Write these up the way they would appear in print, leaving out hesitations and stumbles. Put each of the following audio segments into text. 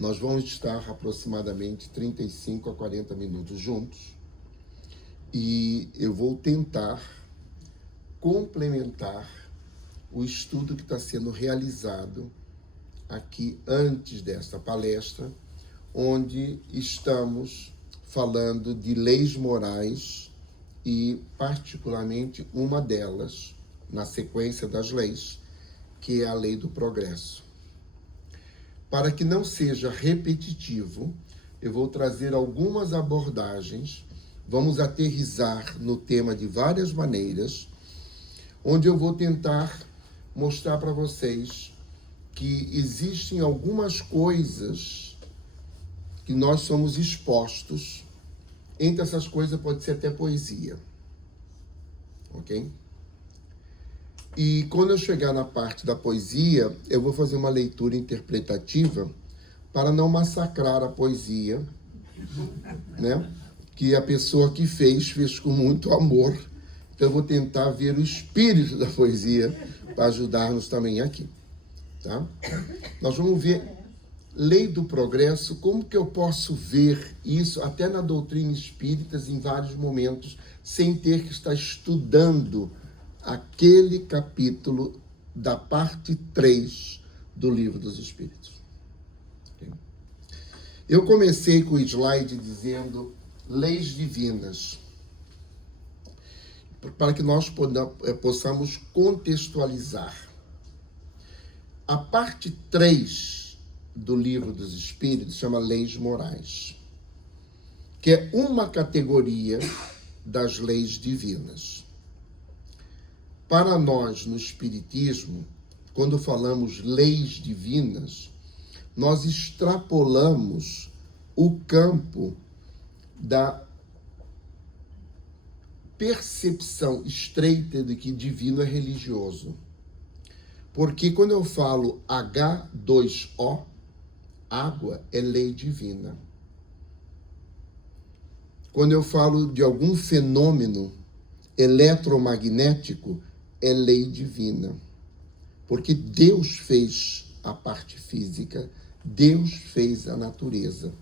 Nós vamos estar aproximadamente 35 a 40 minutos juntos e eu vou tentar complementar o estudo que está sendo realizado aqui antes desta palestra, onde estamos falando de leis morais e, particularmente, uma delas, na sequência das leis, que é a lei do progresso. Para que não seja repetitivo, eu vou trazer algumas abordagens, vamos aterrissar no tema de várias maneiras, onde eu vou tentar mostrar para vocês que existem algumas coisas que nós somos expostos. Entre essas coisas pode ser até poesia, ok? E quando eu chegar na parte da poesia, eu vou fazer uma leitura interpretativa para não massacrar a poesia, né? Que a pessoa que fez com muito amor. Então eu vou tentar ver o espírito da poesia para ajudar-nos também aqui, tá? Nós vamos ver lei do progresso, como que eu posso ver isso até na doutrina espírita em vários momentos, sem ter que estar estudando aquele capítulo da parte 3 do Livro dos Espíritos. Okay? Eu comecei com o slide dizendo leis divinas, para que nós possamos contextualizar. A parte 3 do Livro dos Espíritos chama Leis Morais, que é uma categoria das leis divinas. Para nós, no Espiritismo, quando falamos leis divinas, nós extrapolamos o campo da percepção estreita de que divino é religioso. Porque quando eu falo H2O, água é lei divina. Quando eu falo de algum fenômeno eletromagnético, é lei divina. Porque Deus fez a parte física, Deus fez a natureza.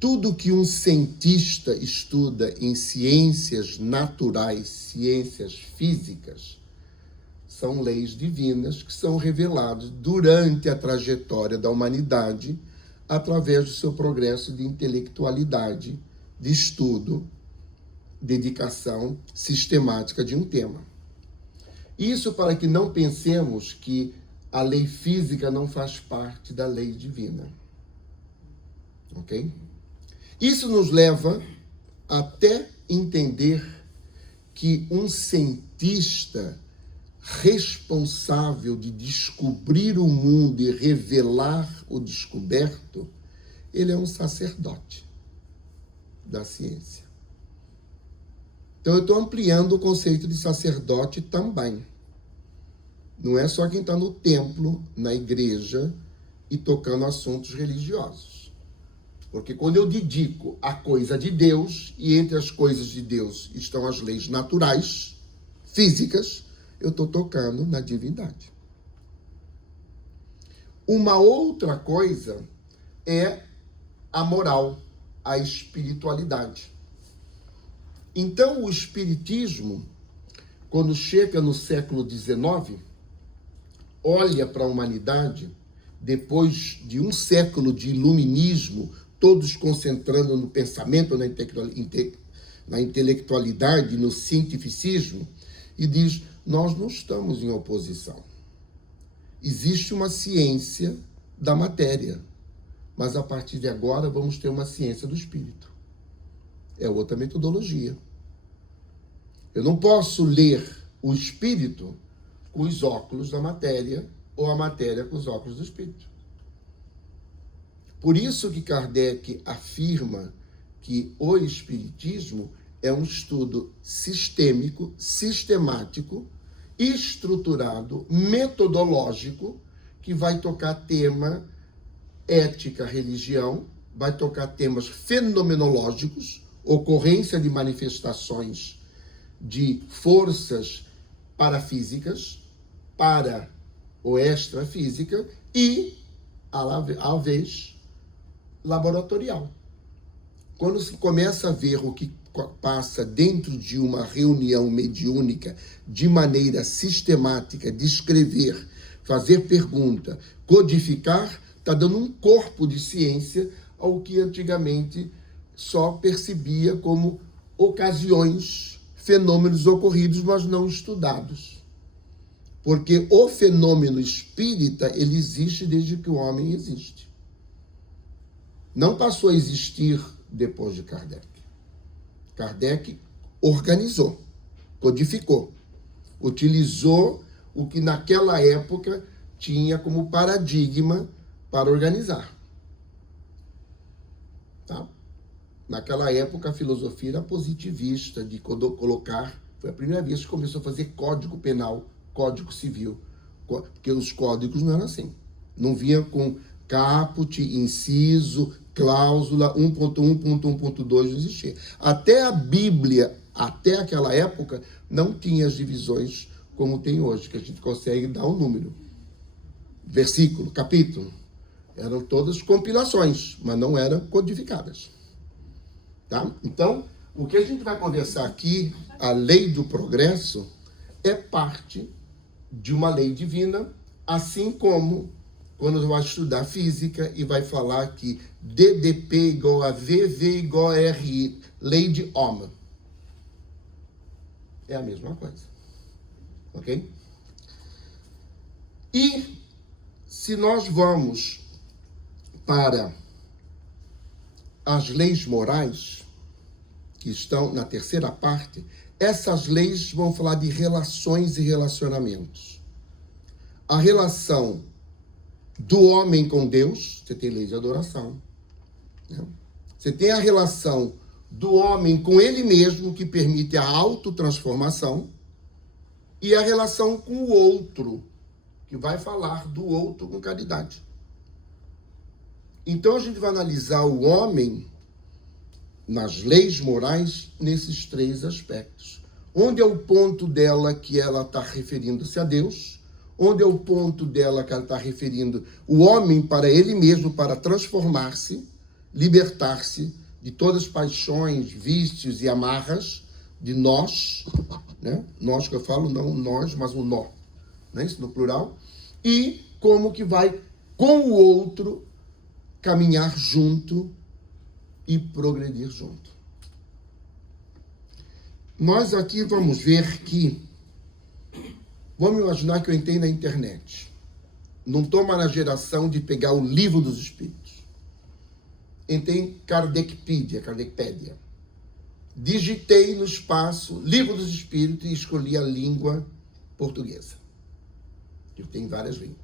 Tudo que um cientista estuda em ciências naturais, ciências físicas, são leis divinas que são reveladas durante a trajetória da humanidade através do seu progresso de intelectualidade, de estudo, dedicação sistemática de um tema. Isso para que não pensemos que a lei física não faz parte da lei divina. Ok? Isso nos leva até entender que um cientista responsável de descobrir o mundo e revelar o descoberto, ele é um sacerdote da ciência. Então eu estou ampliando o conceito de sacerdote também. Não é só quem está no templo, na igreja e tocando assuntos religiosos. Porque quando eu dedico a coisa de Deus, e entre as coisas de Deus estão as leis naturais, físicas, eu estou tocando na divindade. Uma outra coisa é a moral, a espiritualidade. Então, o Espiritismo, quando chega no século XIX, olha para a humanidade, depois de um século de iluminismo, todos concentrando no pensamento, na intelectualidade, no cientificismo, e diz: nós não estamos em oposição. Existe uma ciência da matéria, mas a partir de agora vamos ter uma ciência do espírito. É outra metodologia. Eu não posso ler o espírito com os óculos da matéria ou a matéria com os óculos do espírito. Por isso que Kardec afirma que o espiritismo é um estudo sistêmico, sistemático, estruturado, metodológico, que vai tocar tema ética, religião, vai tocar temas fenomenológicos, ocorrência de manifestações de forças parafísicas, para ou extrafísica, e à vez laboratorial. Quando se começa a ver o que passa dentro de uma reunião mediúnica de maneira sistemática, descrever, fazer pergunta, codificar, está dando um corpo de ciência ao que antigamente só percebia como ocasiões, fenômenos ocorridos, mas não estudados. Porque o fenômeno espírita, ele existe desde que o homem existe. Não passou a existir depois de Kardec. Kardec organizou, codificou, utilizou o que naquela época tinha como paradigma para organizar. Tá? Naquela época, a filosofia era positivista, de colocar, foi a primeira vez que começou a fazer código penal, código civil, porque os códigos não eram assim. Não vinha com caput, inciso, cláusula 1.1.1.2, não existia. Até a Bíblia, até aquela época, não tinha as divisões como tem hoje, que a gente consegue dar um número. Versículo, capítulo. Eram todas compilações, mas não eram codificadas. Tá? Então, o que a gente vai conversar aqui, a lei do progresso, é parte de uma lei divina, assim como quando vai estudar física e vai falar que DDP igual a VV igual a RI, lei de Ohm. É a mesma coisa. Ok? E se nós vamos para as leis morais, que estão na terceira parte, essas leis vão falar de relações e relacionamentos. A relação do homem com Deus, você tem lei de adoração. Né? Você tem a relação do homem com ele mesmo, que permite a autotransformação, e a relação com o outro, que vai falar do outro com caridade. Então a gente vai analisar o homem nas leis morais nesses três aspectos. Onde é o ponto dela que ela está referindo-se a Deus? Onde é o ponto dela que ela está referindo o homem para ele mesmo, para transformar-se, libertar-se de todas as paixões, vícios e amarras de nós, né? Nós que eu falo, não nós, mas o nó, né? Isso no plural. E como que vai com o outro caminhar junto e progredir junto. Nós aqui vamos ver que, vamos imaginar que eu entrei na internet. Não estou mais na geração de pegar o livro dos espíritos. Entrei em Kardecpédia. Digitei no espaço livro dos espíritos e escolhi a língua portuguesa. Eu tenho várias línguas.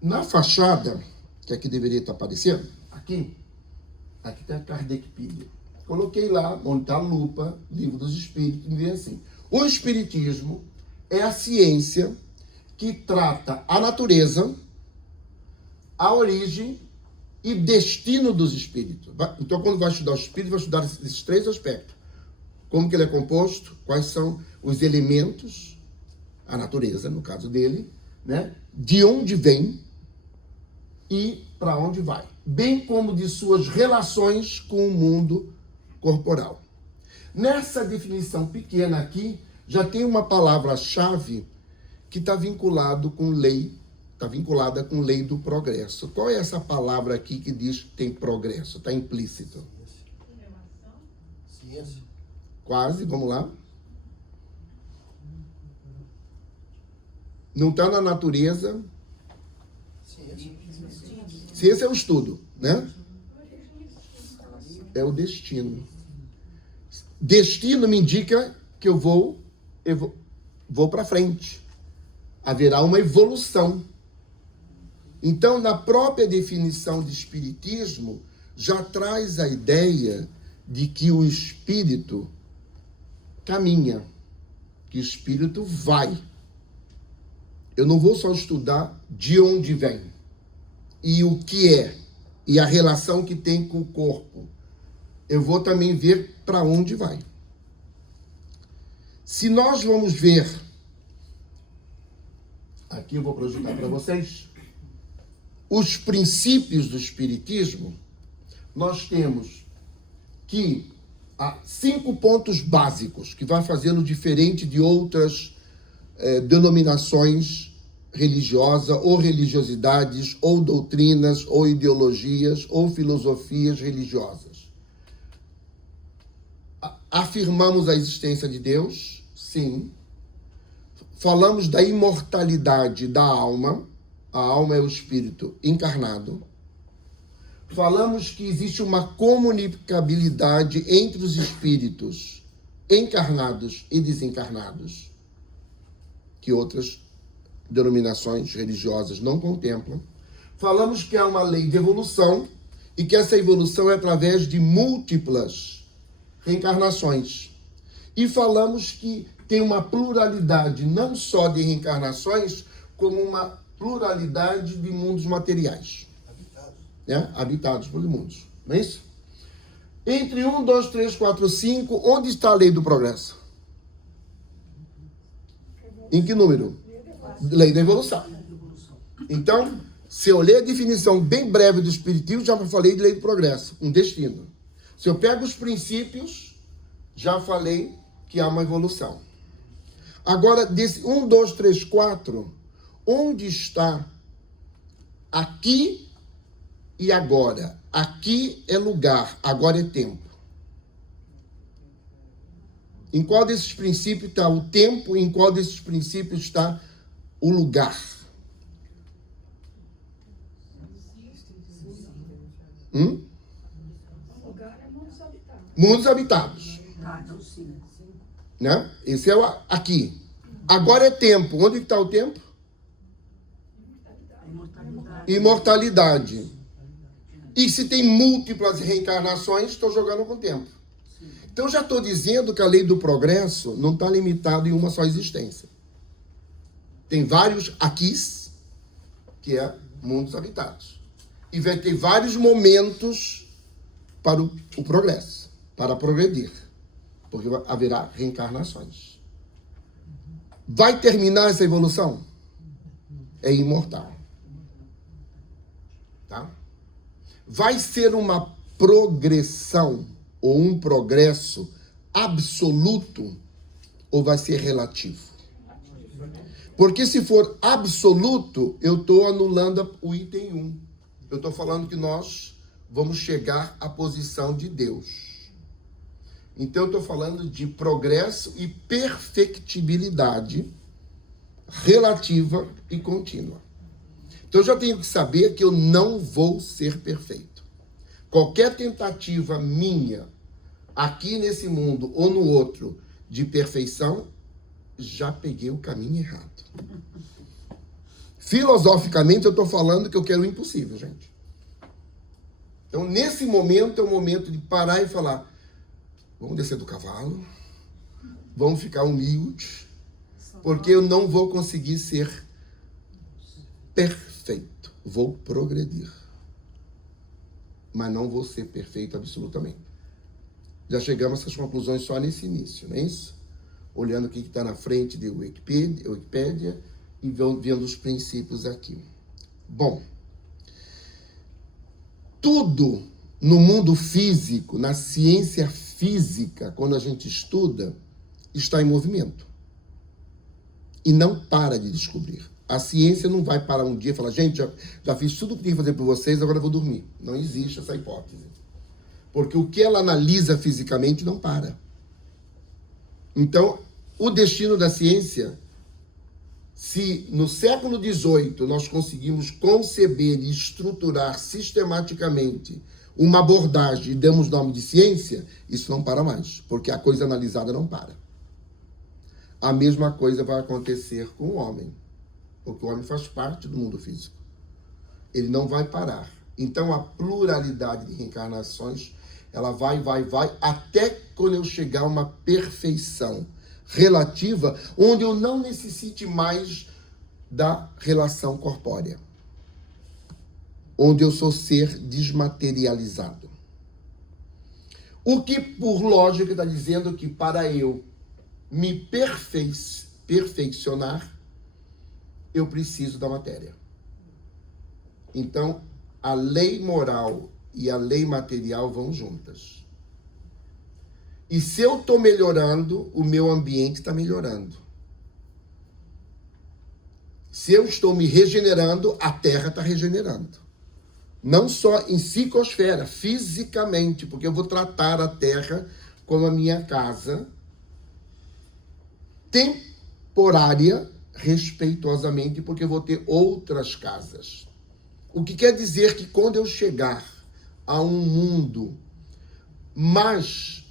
Na fachada, que aqui deveria estar aparecendo, aqui tem a Kardecpédia. Coloquei lá, onde está a lupa, livro dos espíritos, e vem assim. O espiritismo é a ciência que trata a natureza, a origem e destino dos espíritos. Então, quando vai estudar o espírito, vai estudar esses três aspectos. Como que ele é composto, quais são os elementos, a natureza, no caso dele, né? De onde vem e para onde vai. Bem como de suas relações com o mundo corporal. Nessa definição pequena aqui, já tem uma palavra-chave que está vinculada com lei do progresso. Qual é essa palavra aqui que diz que tem progresso? Está implícito. Ciência. Quase, vamos lá. Não está na natureza. Ciência é o estudo, né? É o destino. Destino me indica que eu vou para frente. Haverá uma evolução. Então, na própria definição de espiritismo, já traz a ideia de que o espírito caminha, que o espírito vai. Eu não vou só estudar de onde vem e o que é e a relação que tem com o corpo. Eu vou também ver para onde vai. Se nós vamos ver, aqui eu vou projetar para vocês, os princípios do Espiritismo, nós temos que há 5 pontos básicos que vai fazê-lo diferente de outras denominações religiosas, ou religiosidades, ou doutrinas, ou ideologias, ou filosofias religiosas. Afirmamos a existência de Deus, sim. Falamos da imortalidade da alma. A alma é o espírito encarnado. Falamos que existe uma comunicabilidade entre os espíritos encarnados e desencarnados, que outras denominações religiosas não contemplam. Falamos que há uma lei de evolução e que essa evolução é através de múltiplas reencarnações. E falamos que tem uma pluralidade não só de reencarnações, como uma pluralidade de mundos materiais. Habitados por mundos. Não é isso? Entre 1, 2, 3, 4, 5, onde está a lei do progresso? Em que número? Lei da evolução. Então, se eu ler a definição bem breve do Espiritismo, já falei de lei do progresso, um destino. Se eu pego os princípios, já falei que há uma evolução. Agora, desse 1, 2, 3, 4, onde está aqui e agora? Aqui é lugar, agora é tempo. Em qual desses princípios está o tempo? Em qual desses princípios está o lugar? Mundos habitados. Né? Esse é o aqui. Agora é tempo. Onde está o tempo? Imortalidade. E se tem múltiplas reencarnações, estou jogando com o tempo. Então, já estou dizendo que a lei do progresso não está limitada em uma só existência. Tem vários aquis, que é mundos habitados. E vai ter vários momentos para o progresso, para progredir. Porque haverá reencarnações. Vai terminar essa evolução? É imortal. Tá? Vai ser uma progressão ou um progresso absoluto ou vai ser relativo? Porque se for absoluto, eu estou anulando o item 1. Eu estou falando que nós vamos chegar à posição de Deus. Então eu estou falando de progresso e perfectibilidade relativa e contínua. Então eu já tenho que saber que eu não vou ser perfeito. Qualquer tentativa minha, aqui nesse mundo ou no outro, de perfeição, já peguei o caminho errado. Filosoficamente, eu estou falando que eu quero o impossível, gente. Então, nesse momento, é o momento de parar e falar, vamos descer do cavalo, vamos ficar humildes, porque eu não vou conseguir ser perfeito. Vou progredir. Mas não vou ser perfeito absolutamente. Já chegamos a essas conclusões só nesse início, não é isso? Olhando o que está na frente de Wikipédia e vendo os princípios aqui. Bom, tudo no mundo físico, na ciência física, quando a gente estuda, está em movimento. E não para de descobrir. A ciência não vai parar um dia e falar, gente, já fiz tudo o que tinha que fazer por vocês, agora eu vou dormir. Não existe essa hipótese. Porque o que ela analisa fisicamente não para. Então, o destino da ciência, se no século XVIII nós conseguimos conceber e estruturar sistematicamente uma abordagem e damos nome de ciência, isso não para mais, porque a coisa analisada não para. A mesma coisa vai acontecer com o homem, porque o homem faz parte do mundo físico. Ele não vai parar. Então, a pluralidade de reencarnações, ela vai, até quando eu chegar a uma perfeição relativa, onde eu não necessite mais da relação corpórea. Onde eu sou ser desmaterializado. O que, por lógica, está dizendo que para eu me perfeicionar, eu preciso da matéria. Então, a lei moral e a lei material vão juntas. E se eu estou melhorando, o meu ambiente está melhorando. Se eu estou me regenerando, a Terra está regenerando. Não só em psicosfera, fisicamente, porque eu vou tratar a Terra como a minha casa temporária, respeitosamente, porque eu vou ter outras casas. O que quer dizer que quando eu chegar a um mundo mais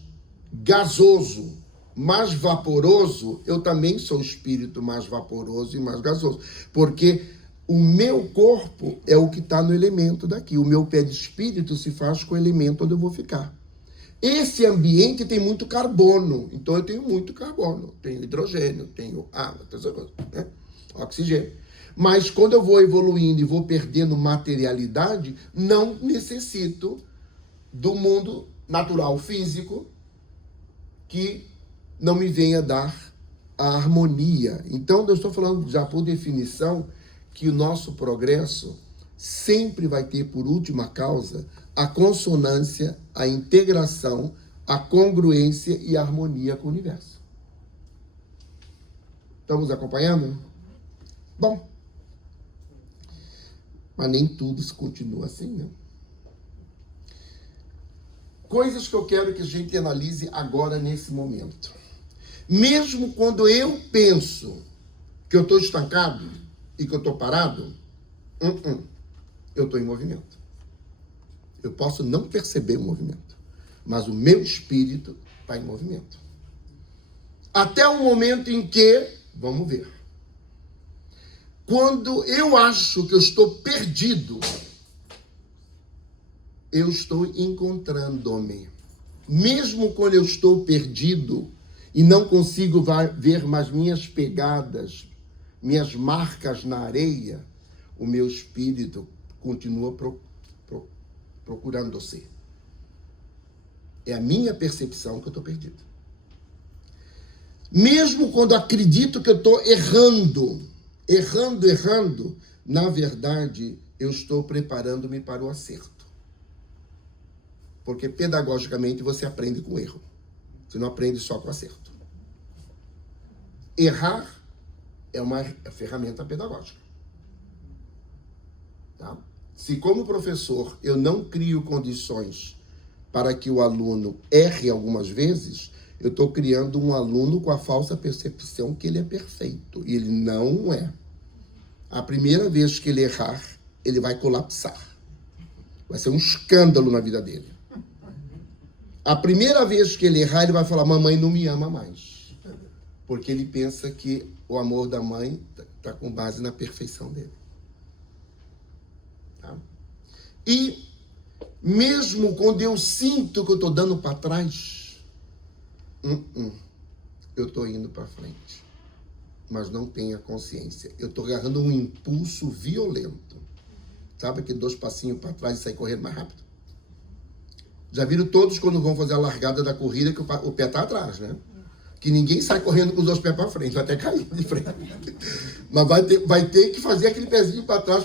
gasoso, mais vaporoso, eu também sou espírito mais vaporoso e mais gasoso. Porque o meu corpo é o que está no elemento daqui. O meu perispírito se faz com o elemento onde eu vou ficar. Esse ambiente tem muito carbono. Então eu tenho muito carbono. Tenho hidrogênio, tenho água, né? Oxigênio. Mas quando eu vou evoluindo e vou perdendo materialidade, não necessito do mundo natural físico que não me venha dar a harmonia. Então, eu estou falando já por definição que o nosso progresso sempre vai ter por última causa a consonância, a integração, a congruência e a harmonia com o universo. Estamos acompanhando? Bom, mas nem tudo se continua assim, né? Coisas que eu quero que a gente analise agora, nesse momento. Mesmo quando eu penso que eu estou estancado e que eu estou parado, eu estou em movimento. Eu posso não perceber o movimento, mas o meu espírito está em movimento. Até o momento em que, vamos ver, quando eu acho que eu estou perdido, eu estou encontrando-me. Mesmo quando eu estou perdido e não consigo ver mais minhas pegadas, minhas marcas na areia, o meu espírito continua procurando-se. É a minha percepção que eu estou perdido. Mesmo quando acredito que eu estou errando, na verdade, eu estou preparando-me para o acerto. Porque pedagogicamente você aprende com erro. Você não aprende só com acerto. Errar é uma ferramenta pedagógica. Tá? Se como professor eu não crio condições para que o aluno erre algumas vezes, eu estou criando um aluno com a falsa percepção que ele é perfeito. E ele não é. A primeira vez que ele errar, ele vai colapsar. Vai ser um escândalo na vida dele. A primeira vez que ele errar, ele vai falar, mamãe não me ama mais. Porque ele pensa que o amor da mãe está com base na perfeição dele. Tá? E mesmo quando eu sinto que eu estou dando para trás, eu estou indo para frente. Mas não tenho a consciência. Eu estou agarrando um impulso violento. Sabe aquele 2 passinhos para trás e sair correndo mais rápido? Já viram todos quando vão fazer a largada da corrida que o pé está atrás, né? Que ninguém sai correndo com os 2 pés para frente, vai até cair de frente. Mas vai ter que fazer aquele pezinho para trás.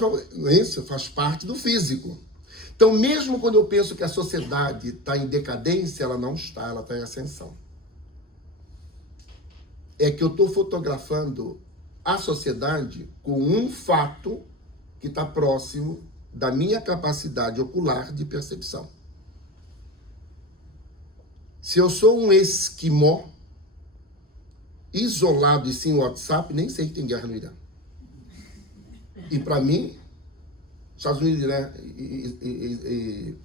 Isso faz parte do físico. Então, mesmo quando eu penso que a sociedade está em decadência, ela não está, ela está em ascensão. É que eu estou fotografando a sociedade com um fato que está próximo da minha capacidade ocular de percepção. Se eu sou um esquimó, isolado e sem WhatsApp, nem sei que tem guerra no Irã. E para mim, Estados Unidos, né, e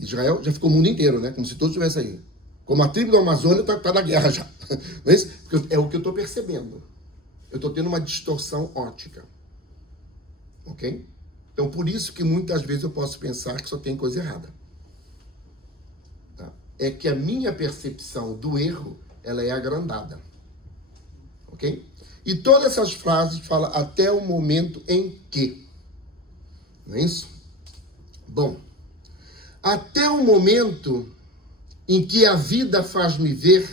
Israel já ficou o mundo inteiro, né? Como se todos estivessem aí. Como a tribo da Amazônia está na guerra já. Não é isso? Porque é o que eu estou percebendo. Eu estou tendo uma distorção óptica. Ok? Então, por isso que muitas vezes eu posso pensar que só tem coisa errada. Tá? É que a minha percepção do erro, ela é agrandada. Ok? E todas essas frases falam até o momento em que. Não é isso? Bom, até o momento em que a vida faz-me ver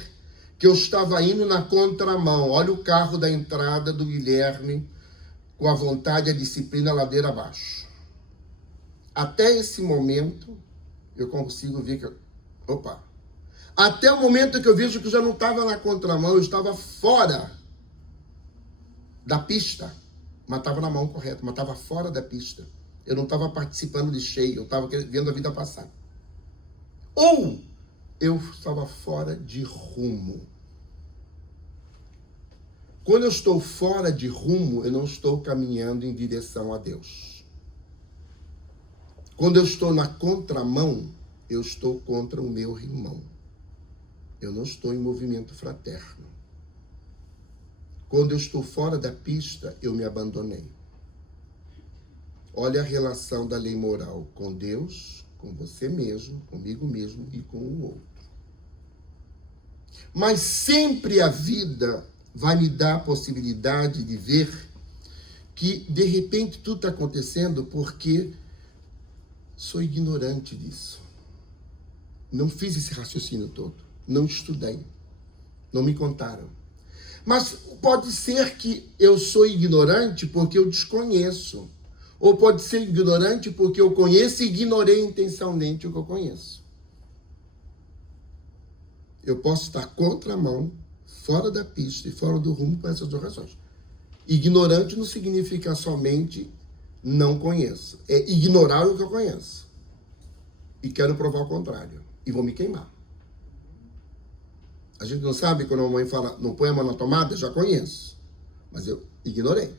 que eu estava indo na contramão. Olha o carro da entrada do Guilherme com a vontade e a disciplina ladeira abaixo. Até esse momento, eu consigo ver que... Opa! Até o momento que eu vejo que eu já não estava na contramão, eu estava fora da pista, mas estava na mão correta, mas estava fora da pista. Eu não estava participando de cheio, eu estava vendo a vida passar. Ou eu estava fora de rumo. Quando eu estou fora de rumo, eu não estou caminhando em direção a Deus. Quando eu estou na contramão, eu estou contra o meu irmão. Eu não estou em movimento fraterno. Quando eu estou fora da pista, eu me abandonei. Olha a relação da lei moral com Deus, com você mesmo, comigo mesmo e com o outro. Mas sempre a vida vai me dar a possibilidade de ver que, de repente, tudo está acontecendo porque sou ignorante disso. Não fiz esse raciocínio todo. Não estudei. Não me contaram. Mas pode ser que eu sou ignorante porque eu desconheço. Ou pode ser ignorante porque eu conheço e ignorei intencionalmente o que eu conheço. Eu posso estar contramão, fora da pista e fora do rumo por essas duas razões. Ignorante não significa somente não conheço. É ignorar o que eu conheço. E quero provar o contrário. E vou me queimar. A gente não sabe quando a mamãe fala, não põe a mão na tomada, já conheço. Mas eu ignorei.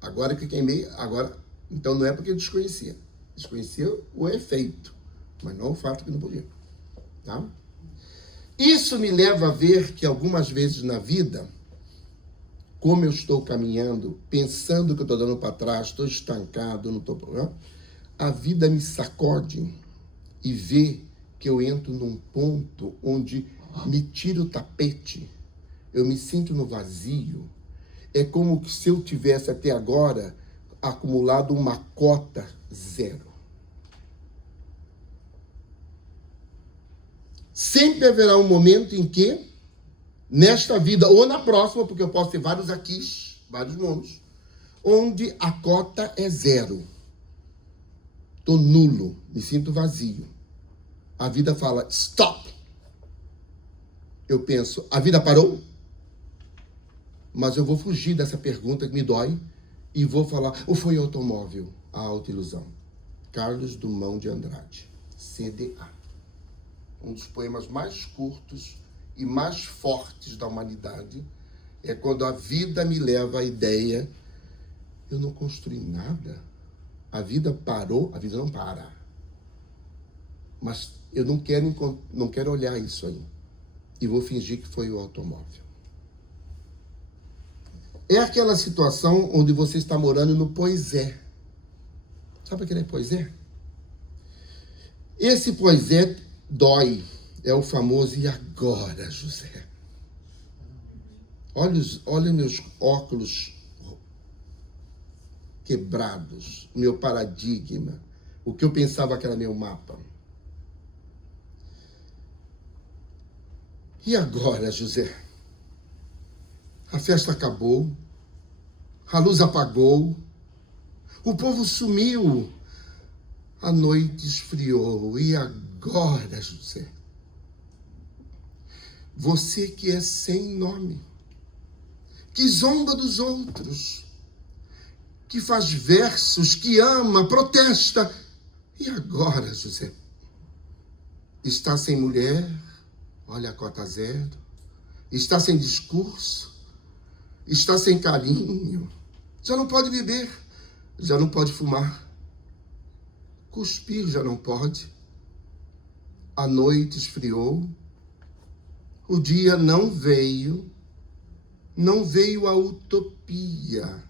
Agora que eu queimei, agora... Então não é porque eu desconhecia. Desconhecia o efeito, mas não o fato que não podia. Tá? Isso me leva a ver que algumas vezes na vida, como eu estou caminhando, pensando que eu estou dando para trás, estou estancado, não estou... A vida me sacode e vê que eu entro num ponto onde me tira o tapete, eu me sinto no vazio. É como se eu tivesse até agora acumulado uma cota zero. Sempre haverá um momento em que, nesta vida ou na próxima, porque eu posso ter vários aquis, vários mundos, onde a cota é zero. Estou nulo, me sinto vazio. A vida fala, stop. Eu penso, a vida parou? Mas eu vou fugir dessa pergunta que me dói e vou falar, ou foi o automóvel, a autoilusão? Carlos Drummond de Andrade, CDA. Um dos poemas mais curtos e mais fortes da humanidade é quando a vida me leva à ideia, eu não construí nada, a vida parou, a vida não para. Mas eu não quero olhar isso aí. E vou fingir que foi o automóvel. É aquela situação onde você está morando no pois é. Sabe aquele pois é? Esse pois é dói. É o famoso e agora, José? Olha meus óculos quebrados, meu paradigma, o que eu pensava que era meu mapa. E agora, José? A festa acabou, a luz apagou, o povo sumiu, a noite esfriou. E agora, José? Você que é sem nome, que zomba dos outros, que faz versos, que ama, protesta. E agora, José? Está sem mulher, olha a cota zero, está sem discurso, está sem carinho, já não pode beber, já não pode fumar, cuspir já não pode, a noite esfriou, o dia não veio a utopia,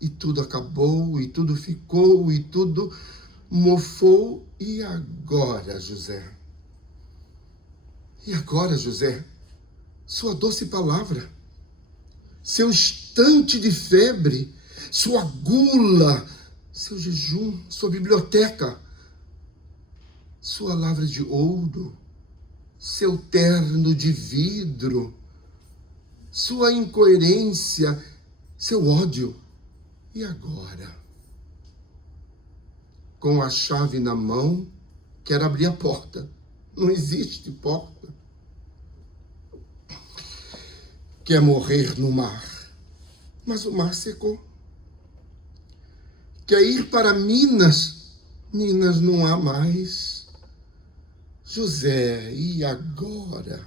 e tudo acabou, e tudo ficou, e tudo mofou. E agora, José? E agora, José? Sua doce palavra, seu instante de febre, sua gula, seu jejum, sua biblioteca, sua lavra de ouro, seu terno de vidro, sua incoerência, seu ódio. E agora? com a chave na mão, quer abrir a porta. Não existe porta. Quer morrer no mar, mas o mar secou. Quer ir para Minas, Minas não há mais. José, e agora?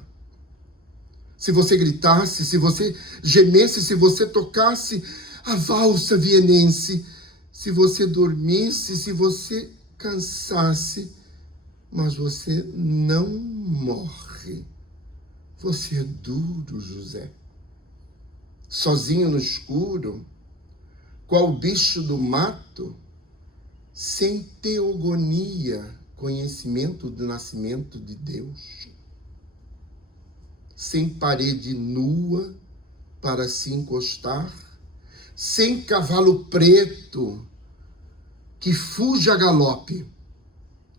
Se você gritasse, se você gemesse, se você tocasse a valsa vienense, se você dormisse, se você cansasse, mas você não morre. Você é duro, José. Sozinho no escuro, qual bicho do mato, sem teogonia, conhecimento do nascimento de Deus, sem parede nua para se encostar, sem cavalo preto que fuja a galope,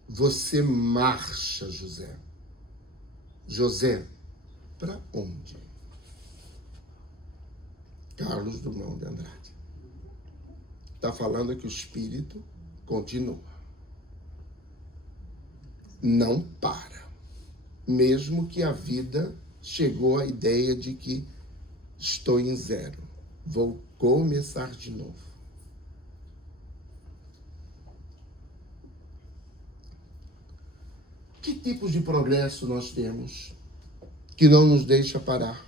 você marcha, José. José, para onde? Carlos Drummond de Andrade. Está falando que o espírito continua. Não para. Mesmo que a vida chegou à ideia de que estou em zero. Vou começar de novo. Que tipos de progresso nós temos que não nos deixa parar?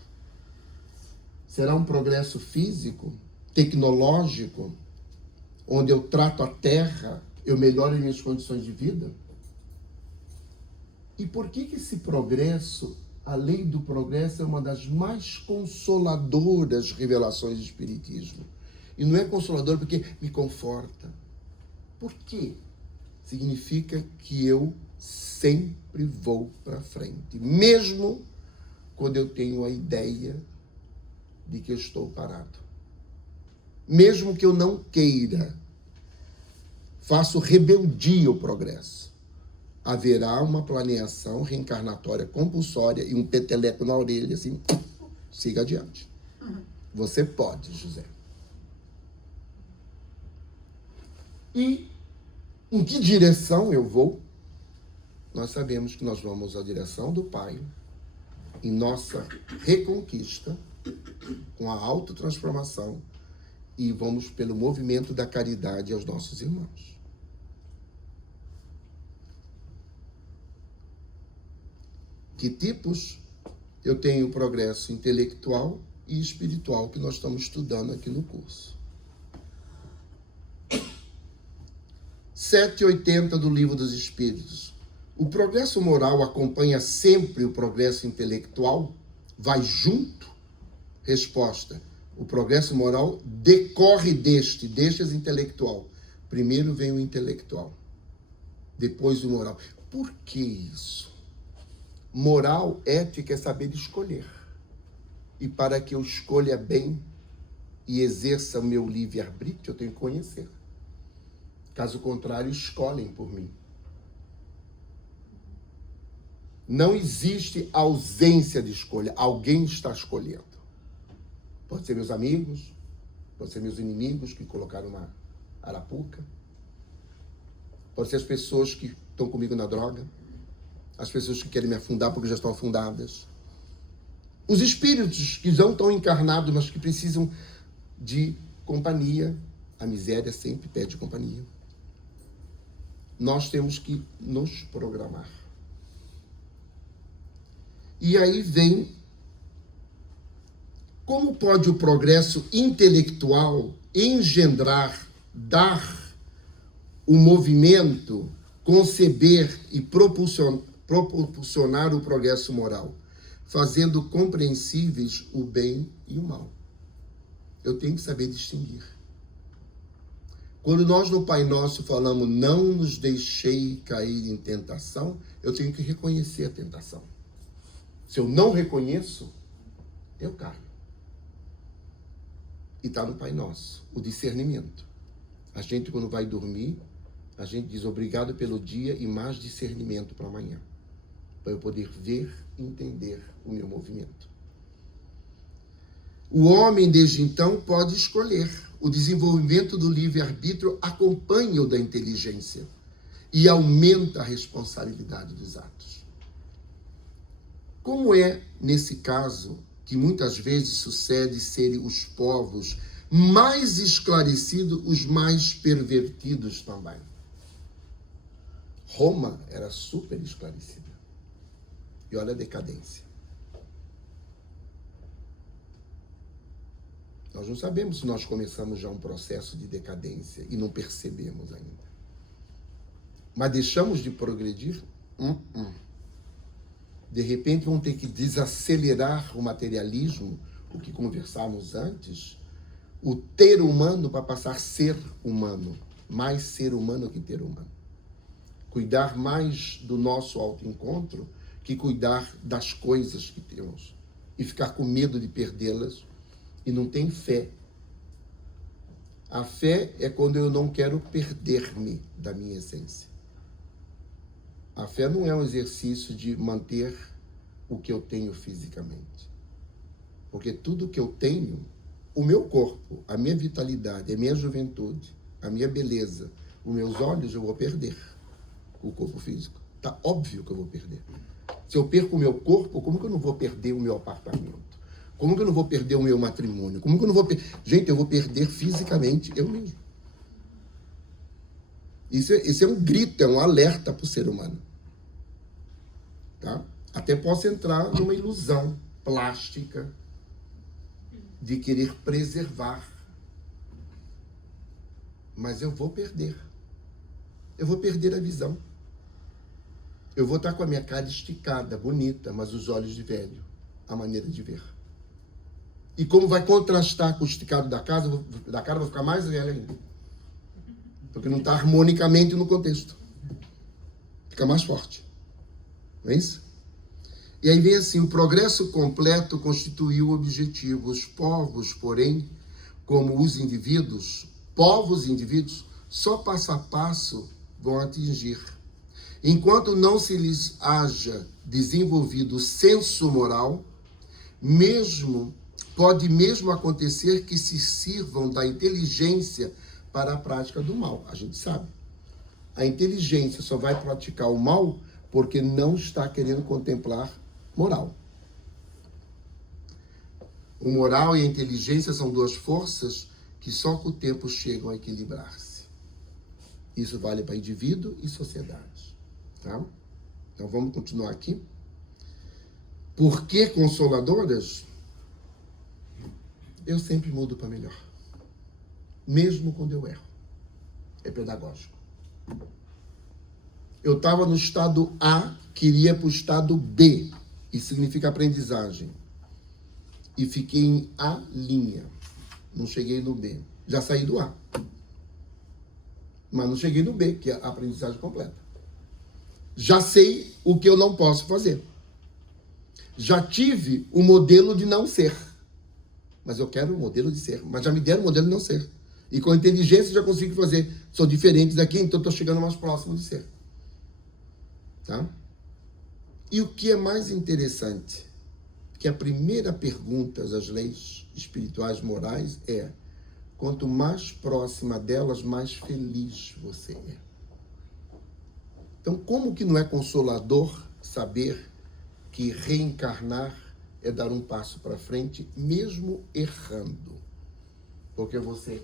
Será um progresso físico, tecnológico, onde eu trato a terra, eu melhoro as minhas condições de vida? E por que esse progresso, a lei do progresso, é uma das mais consoladoras revelações do Espiritismo? E não é consolador porque me conforta. Por quê? Significa que eu sempre vou para frente, mesmo quando eu tenho a ideia de que eu estou parado. Mesmo que eu não queira, faço rebeldia ao progresso. Haverá uma planeação reencarnatória compulsória e um peteleco na orelha, assim, siga adiante. Você pode, José. E em que direção eu vou? Nós sabemos que nós vamos à direção do Pai, em nossa reconquista, com a autotransformação, e vamos pelo movimento da caridade aos nossos irmãos. Que tipos? Eu tenho o progresso intelectual e espiritual que nós estamos estudando aqui no curso. 780 do Livro dos Espíritos. O progresso moral acompanha sempre o progresso intelectual? Vai junto? Resposta: o progresso moral decorre deste é intelectual. Primeiro vem o intelectual, depois o moral. Por que isso? Moral, ética é saber escolher. E para que eu escolha bem e exerça o meu livre-arbítrio, eu tenho que conhecer. Caso contrário, escolhem por mim. Não existe ausência de escolha. Alguém está escolhendo. Pode ser meus amigos, pode ser meus inimigos que colocaram uma arapuca, pode ser as pessoas que estão comigo na droga, as pessoas que querem me afundar porque já estão afundadas, os espíritos que não estão encarnados, mas que precisam de companhia. A miséria sempre pede companhia. Nós temos que nos programar. E aí vem: como pode o progresso intelectual engendrar, dar o movimento, conceber e proporcionar o progresso moral, fazendo compreensíveis o bem e o mal? Eu tenho que saber distinguir. Quando nós no Pai Nosso falamos não nos deixei cair em tentação, eu tenho que reconhecer a tentação. Se eu não reconheço, eu caio. E está no Pai Nosso, o discernimento. A gente, quando vai dormir, a gente diz obrigado pelo dia e mais discernimento para amanhã, para eu poder ver e entender o meu movimento. O homem, desde então, pode escolher. O desenvolvimento do livre-arbítrio acompanha o da inteligência. e aumenta a responsabilidade dos atos. Como é, nesse caso, que muitas vezes sucede serem os povos mais esclarecidos, os mais pervertidos também? Roma era super esclarecida. E olha a decadência. Nós não sabemos se nós começamos já um processo de decadência e não percebemos ainda. Mas deixamos de progredir? De repente vão ter que desacelerar o materialismo, o que conversávamos antes, o ter humano para passar a ser humano. Mais ser humano que ter humano. Cuidar mais do nosso autoencontro que cuidar das coisas que temos. E ficar com medo de perdê-las. E não tem fé. A fé é quando eu não quero perder-me da minha essência. A fé não é um exercício de manter o que eu tenho fisicamente. Porque tudo que eu tenho, o meu corpo, a minha vitalidade, a minha juventude, a minha beleza, os meus olhos, eu vou perder o corpo físico. Tá óbvio que eu vou perder. Se eu perco o meu corpo, como que eu não vou perder o meu apartamento? Como que eu não vou perder o meu matrimônio? Como que eu não vou perder? Gente, eu vou perder fisicamente eu mesmo. Isso é um grito, é um alerta para o ser humano. Tá? Até posso entrar numa ilusão plástica de querer preservar. Mas eu vou perder. Eu vou perder a visão. Eu vou estar com a minha cara esticada, bonita, mas os olhos de velho, a maneira de ver. E como vai contrastar com o esticado da cara, vai ficar mais velho ainda. Porque não está harmonicamente no contexto. Fica mais forte. Não é isso? E aí vem assim, o progresso completo constituiu o objetivo. Os povos, porém, como os indivíduos, só passo a passo vão atingir. Enquanto não se lhes haja desenvolvido o senso moral, pode mesmo acontecer que se sirvam da inteligência para a prática do mal. A gente sabe. A inteligência só vai praticar o mal porque não está querendo contemplar moral. O moral e a inteligência são duas forças que só com o tempo chegam a equilibrar-se. Isso vale para indivíduo e sociedade. Tá? Então vamos continuar aqui. Por que consoladoras? Eu sempre mudo para melhor. Mesmo quando eu erro. É pedagógico. Eu estava no estado A, queria para o estado B. Isso significa aprendizagem. E fiquei em A'. Não cheguei no B. Já saí do A. Mas não cheguei no B, que é a aprendizagem completa. Já sei o que eu não posso fazer. Já tive o modelo de não ser. Mas eu quero o modelo de ser. Mas já me deram o modelo de não ser. E com a inteligência já consigo fazer. Sou diferente daqui, então estou chegando mais próximo de ser. Tá? E o que é mais interessante, que a primeira pergunta das leis espirituais morais é: quanto mais próxima delas, mais feliz você é. Então, como que não é consolador saber que reencarnar é dar um passo para frente, mesmo errando? Porque você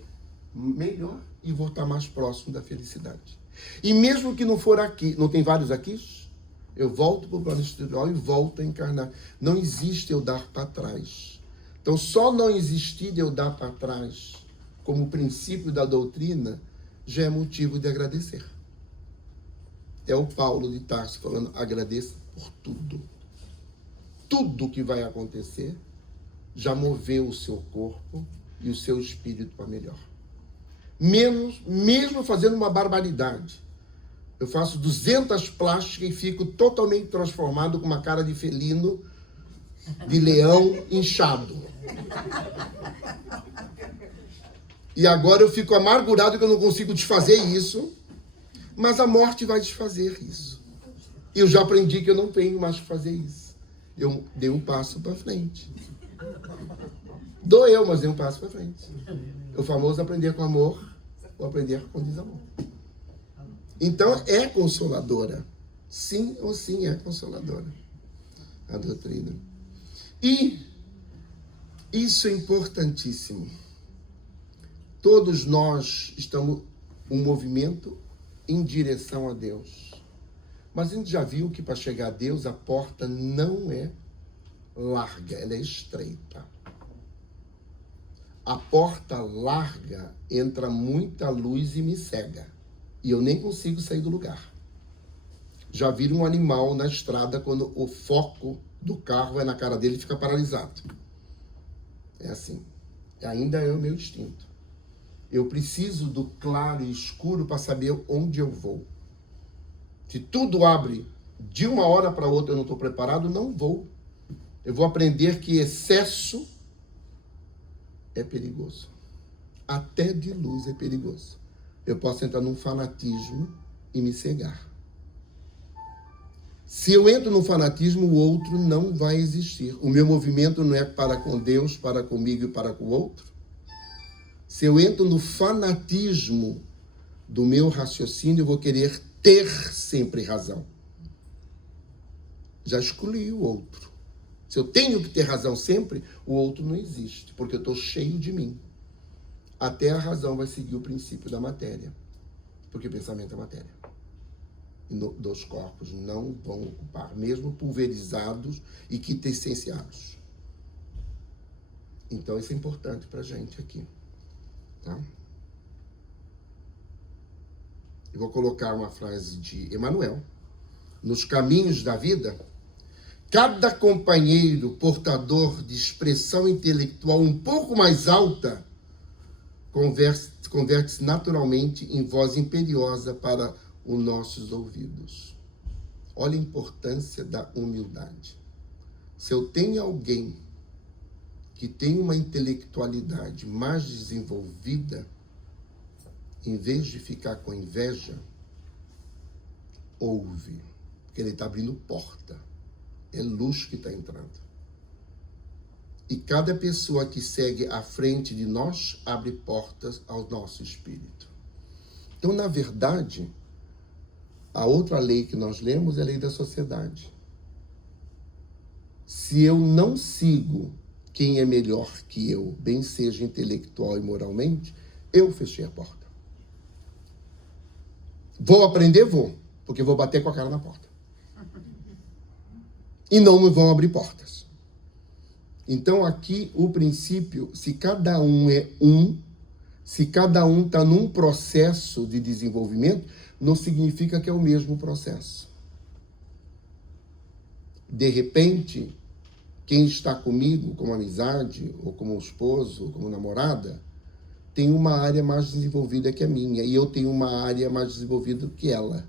melhor e vou estar mais próximo da felicidade. E mesmo que não for aqui, não tem vários aqui? Eu volto para o plano espiritual e volto a encarnar. Não existe eu dar para trás. Então, só não existir de eu dar para trás, como princípio da doutrina, já é motivo de agradecer. É o Paulo de Tarso falando: agradeça por tudo. Tudo que vai acontecer já moveu o seu corpo e o seu espírito para melhor. Mesmo fazendo uma barbaridade. Eu faço 200 plásticas e fico totalmente transformado com uma cara de felino, de leão inchado. E agora eu fico amargurado que eu não consigo desfazer isso, mas a morte vai desfazer isso. E eu já aprendi que eu não tenho mais que fazer isso. Eu dei um passo para frente. Doeu, mas dei um passo para frente. O famoso aprender com amor ou aprender com desamor. Então, é consoladora. Sim ou sim é consoladora a doutrina. E isso é importantíssimo. Todos nós estamos um movimento em direção a Deus. Mas a gente já viu que para chegar a Deus a porta não é larga, ela é estreita. A porta larga entra muita luz e me cega. E eu nem consigo sair do lugar. Já viram um animal na estrada quando o foco do carro vai na cara dele e fica paralisado. É assim. Ainda é o meu instinto. Eu preciso do claro e escuro para saber onde eu vou. Se tudo abre de uma hora para outra eu não estou preparado, não vou. Eu vou aprender que excesso é perigoso. Até de luz é perigoso. Eu posso entrar num fanatismo e me cegar. Se eu entro no fanatismo, o outro não vai existir. O meu movimento não é para com Deus, para comigo e para com o outro. Se eu entro no fanatismo do meu raciocínio, eu vou querer ter sempre razão. Já escolhi o outro. Se eu tenho que ter razão sempre, o outro não existe, porque eu estou cheio de mim. Até a razão vai seguir o princípio da matéria, porque pensamento é matéria. Dos corpos não vão ocupar, mesmo pulverizados e quintessenciados. Então, isso é importante para a gente aqui. Tá? Eu vou colocar uma frase de Emmanuel. Nos caminhos da vida, cada companheiro portador de expressão intelectual um pouco mais alta converte-se naturalmente em voz imperiosa para os nossos ouvidos. Olha a importância da humildade. Se eu tenho alguém que tem uma intelectualidade mais desenvolvida, em vez de ficar com inveja, ouve, porque ele está abrindo porta. É luz que está entrando. E cada pessoa que segue à frente de nós abre portas ao nosso espírito. Então, na verdade, a outra lei que nós lemos é a lei da sociedade. Se eu não sigo quem é melhor que eu, bem seja intelectual e moralmente, eu fechei a porta. Vou aprender? Vou, porque vou bater com a cara na porta. E não me vão abrir portas. Então, aqui, o princípio, se cada um é um, se cada um está num processo de desenvolvimento, não significa que é o mesmo processo. De repente, quem está comigo, como amizade, ou como esposo, ou como namorada, tem uma área mais desenvolvida que a minha, e eu tenho uma área mais desenvolvida que ela.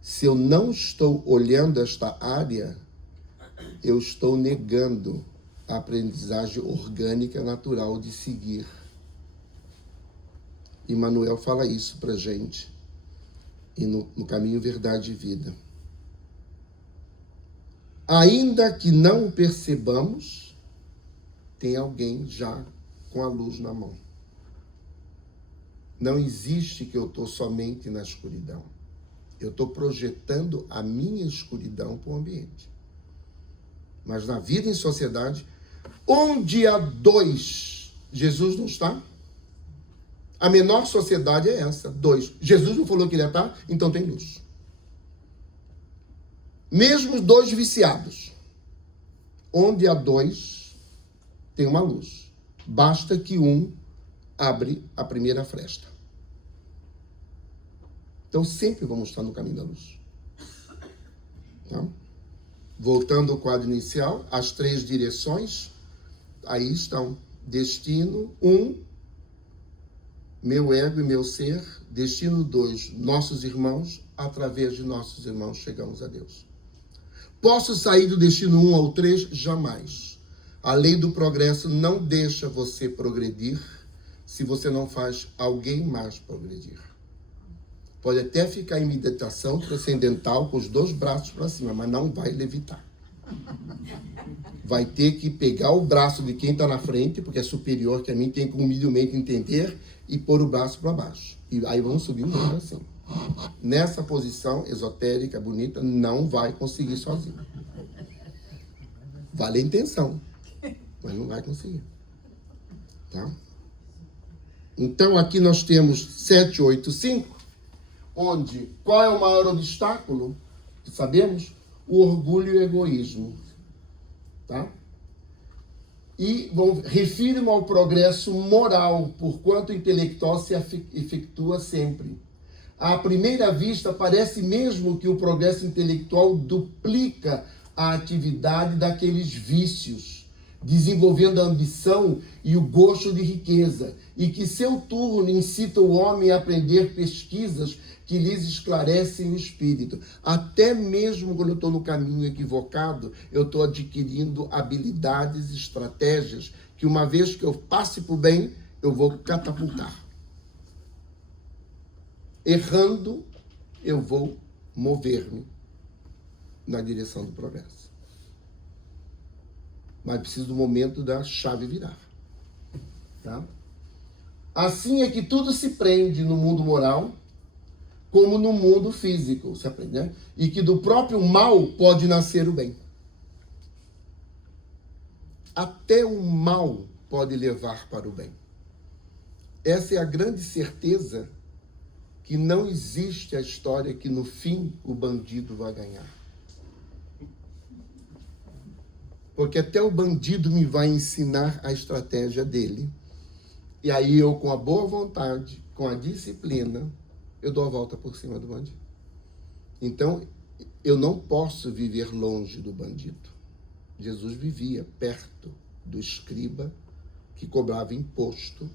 Se eu não estou olhando esta área, eu estou negando a aprendizagem orgânica natural de seguir. Emmanuel fala isso para a gente, e no caminho verdade e vida. Ainda que não o percebamos, tem alguém já com a luz na mão. Não existe que eu estou somente na escuridão. Eu estou projetando a minha escuridão para o ambiente. Mas na vida em sociedade, onde há dois, Jesus não está. A menor sociedade é essa, dois. Jesus não falou que ele ia estar, então tem luz. Mesmo dois viciados, onde há dois, tem uma luz. Basta que um abre a primeira fresta. Então, sempre vamos estar no caminho da luz. Tá? Voltando ao quadro inicial, as 3 direções, aí estão. Destino 1, meu ego e meu ser. Destino 2, nossos irmãos. Através de nossos irmãos chegamos a Deus. Posso sair do destino 1 ao 3? Jamais. A lei do progresso não deixa você progredir se você não faz alguém mais progredir. Pode até ficar em meditação transcendental com os 2 braços para cima, mas não vai levitar. Vai ter que pegar o braço de quem está na frente, porque é superior que a mim, tem que humildemente entender e pôr o braço para baixo. E aí vamos subir um assim. nessa posição esotérica, bonita, não vai conseguir sozinho. Vale a intenção, mas não vai conseguir. Tá? Então, aqui nós temos 785, onde qual é o maior obstáculo? Que sabemos? O orgulho e o egoísmo. Tá? E refiro-me ao progresso moral, porquanto o intelectual se efetua sempre. À primeira vista, parece mesmo que o progresso intelectual duplica a atividade daqueles vícios, desenvolvendo a ambição e o gosto de riqueza, e que seu turno incita o homem a aprender pesquisas que lhes esclarecem o espírito. Até mesmo quando eu estou no caminho equivocado, eu estou adquirindo habilidades, estratégias, que uma vez que eu passe por bem, eu vou catapultar. Errando, eu vou mover-me na direção do progresso. Mas preciso do momento da chave virar. Tá? Assim é que tudo se prende no mundo moral, como no mundo físico, você aprende, né? E que do próprio mal pode nascer o bem. Até o mal pode levar para o bem. Essa é a grande certeza, que não existe a história que no fim o bandido vai ganhar. Porque até o bandido me vai ensinar a estratégia dele. E aí eu, com a boa vontade, com a disciplina, eu dou a volta por cima do bandido. Então, eu não posso viver longe do bandido. Jesus vivia perto do escriba que cobrava imposto,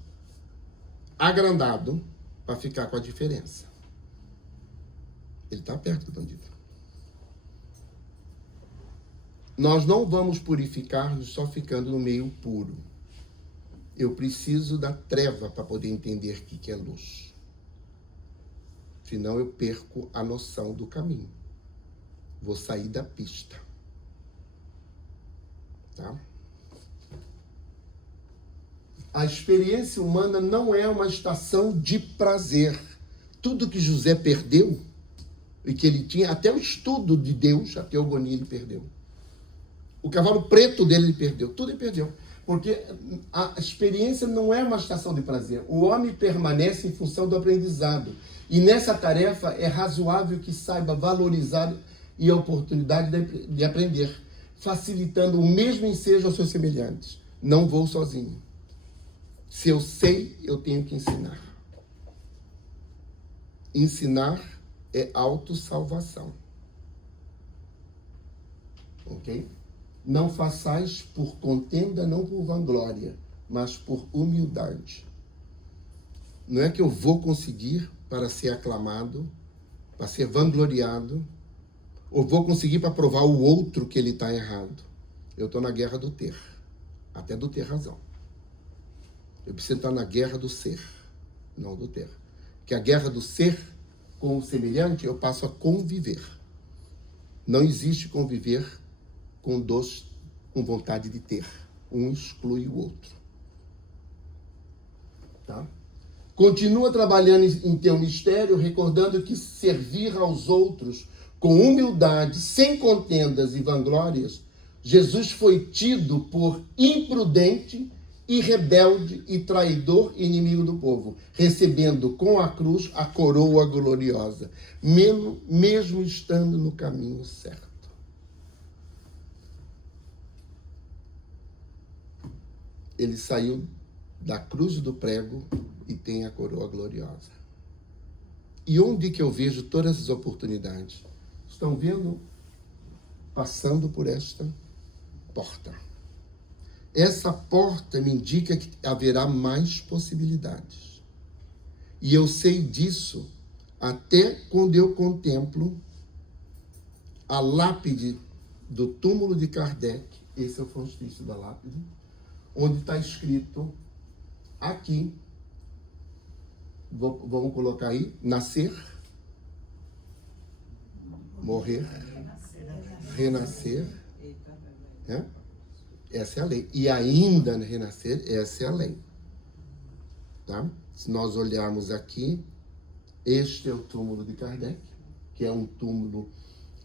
agrandado, para ficar com a diferença. Ele está perto do bandido. Nós não vamos purificar-nos só ficando no meio puro. Eu preciso da treva para poder entender o que é luz. Senão eu perco a noção do caminho. Vou sair da pista. Tá? A experiência humana não é uma estação de prazer. Tudo que José perdeu, e que ele tinha, até o estudo de Deus, a teogonia, ele perdeu. O cavalo preto dele ele perdeu. Tudo ele perdeu. Porque a experiência não é uma estação de prazer. O homem permanece em função do aprendizado. E nessa tarefa é razoável que saiba valorizar e a oportunidade de aprender, facilitando o mesmo ensejo aos seus semelhantes. Não vou sozinho. Se eu sei, eu tenho que ensinar. Ensinar é autossalvação. Ok? Não façais por contenda, não por vanglória, mas por humildade. Não é que eu vou conseguir para ser aclamado, para ser vangloriado, ou vou conseguir para provar o outro que ele está errado. Eu estou na guerra do ter, até do ter razão. Eu preciso estar na guerra do ser, não do ter. Que a guerra do ser com o semelhante, eu passo a conviver. Não existe conviver com dois com vontade de ter. Um exclui o outro. Tá? Continua trabalhando em teu mistério, recordando que servir aos outros com humildade, sem contendas e vanglórias, Jesus foi tido por imprudente e rebelde e traidor inimigo do povo, recebendo com a cruz a coroa gloriosa, mesmo estando no caminho certo. Ele saiu da cruz do prego e tem a coroa gloriosa. E onde que eu vejo todas as oportunidades? Estão vendo? Passando por esta porta. Essa porta me indica que haverá mais possibilidades. E eu sei disso até quando eu contemplo a lápide do túmulo de Kardec. Esse é o frontispício da lápide, onde está escrito aqui, vamos colocar aí, nascer, morrer, renascer, né? Essa é a lei. E ainda renascer, essa é a lei. Tá? Se nós olharmos aqui, Este é o túmulo de Kardec, que é um túmulo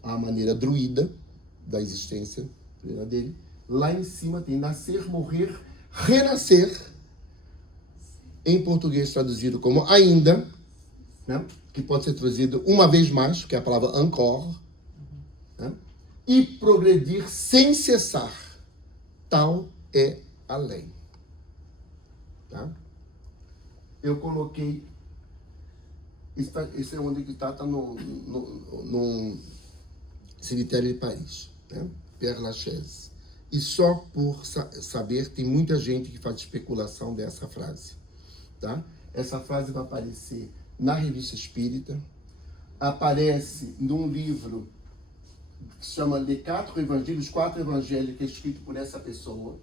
à maneira druida da existência dele. Lá em cima tem nascer, morrer, renascer, em português traduzido como ainda, né? Que pode ser traduzido uma vez mais, que é a palavra encore, né? E progredir sem cessar. Tal é a lei. Tá? Eu coloquei. Esse é onde que está no cemitério de Paris, né? Père Lachaise. E só por saber, tem muita gente que faz especulação dessa frase. Tá? Essa frase vai aparecer na Revista Espírita, aparece num livro que se chama Les Quatre Evangelhos, os Quatro Evangelhos, que é escrito por essa pessoa,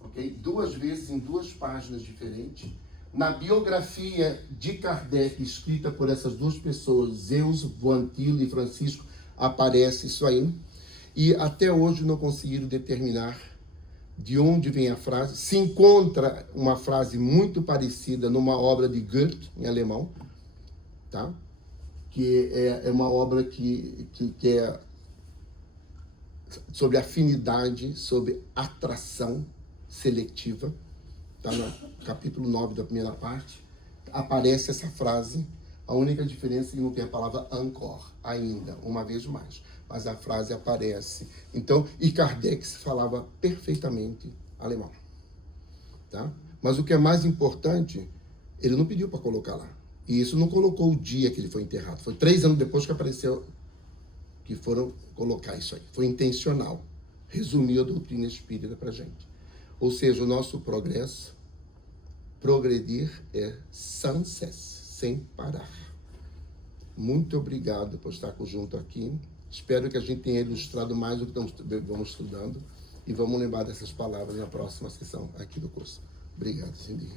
okay? 2 vezes em 2 páginas diferentes. Na biografia de Kardec, escrita por essas 2 pessoas, Zeus Voantil e Francisco, aparece isso aí. E até hoje não conseguiram determinar de onde vem a frase. Se encontra uma frase muito parecida numa obra de Goethe, em alemão, tá? Que é uma obra que é sobre afinidade, sobre atração seletiva. Tá no capítulo 9 da primeira parte. Aparece essa frase. A única diferença é que não tem a palavra encore, ainda, uma vez mais. Mas a frase aparece. Então, e Kardec falava perfeitamente alemão. Tá? Mas o que é mais importante, ele não pediu para colocar lá. E isso não colocou o dia que ele foi enterrado. Foi 3 anos depois que apareceu, que foram colocar isso aí. Foi intencional. Resumiu a doutrina espírita para a gente. Ou seja, o nosso progresso, progredir é sans cesse, sem parar. Muito obrigado por estar junto aqui. Espero que a gente tenha ilustrado mais o que vamos estudando e vamos lembrar dessas palavras na próxima sessão aqui do curso. Obrigado, Cindy.